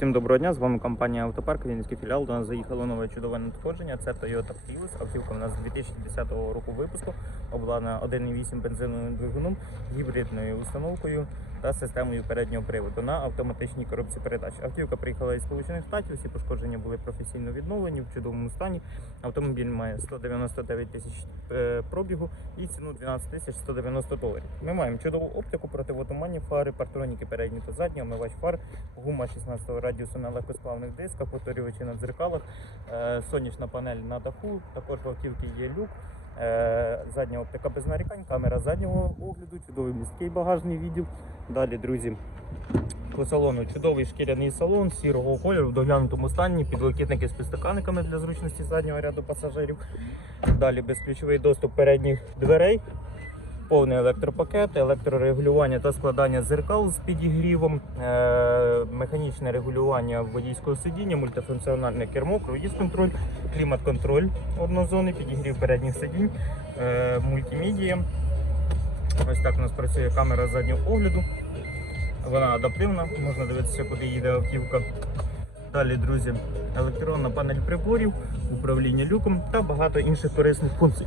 Всім доброго дня, з вами компанія Автопарк, Вінницький філіал. До нас заїхало нове чудове надходження. Це Toyota Prius. Автівка у нас 2010 року випуску, обладнана 1,8 бензиновим двигуном, гібридною установкою та системою переднього приводу на автоматичній коробці передач. Автівка приїхала із Сполучених Штатів, всі пошкодження були професійно відновлені в чудовому стані. Автомобіль має 199 тисяч е, пробігу і ціну 12 тисяч 190 доларів. Ми маємо чудову оптику, противотуманні фари, партроніки передні та задні, омивач фар, гума 16 радіусу на легкосплавних дисках, повторювачі на дзеркалах, е, сонячна панель на даху. Також в автівці є люк. е, Задня оптика без нарікань, камера заднього огляду, чудовий міський багажний відділ. Далі, друзі, по салону чудовий шкіряний салон сірого кольору в доглянутому стані, підлокітники з підстаканниками для зручності заднього ряду пасажирів. Далі безключовий доступ передніх дверей, повний електропакет, електрорегулювання та складання зеркал з підігрівом, е- механічне регулювання водійського сидіння, мультифункціональне кермо, круїз-контроль, клімат-контроль однозонний, підігрів передніх сидінь, е- мультимедія. Ось так у нас працює камера заднього огляду. Вона адаптивна, можна дивитися, куди їде автівка. Далі, друзі, електронна панель приборів, управління люком та багато інших корисних функцій.